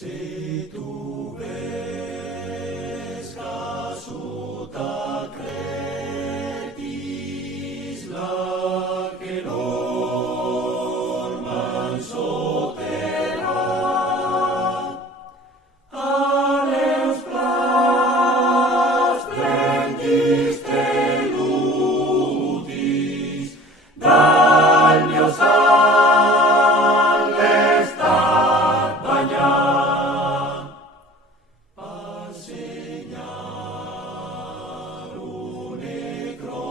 Si tu ves casuta cretis la que norman sotera, aleus plas splendis telutis, dal mio sangue stat bagnat, a segnar un necrosute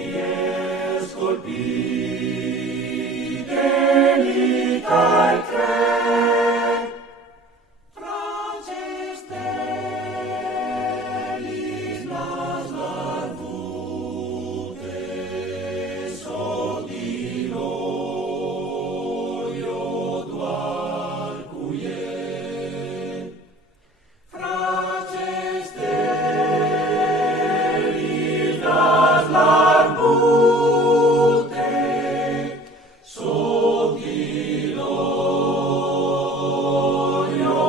ies colpit delicae cred, frances telis nas larvute sodilo io dual cuiet, frances telis nas larvute sodilo io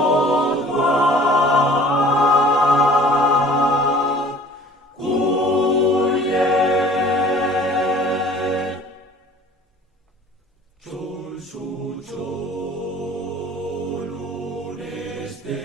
dual cuiet. Ciol su ciolul este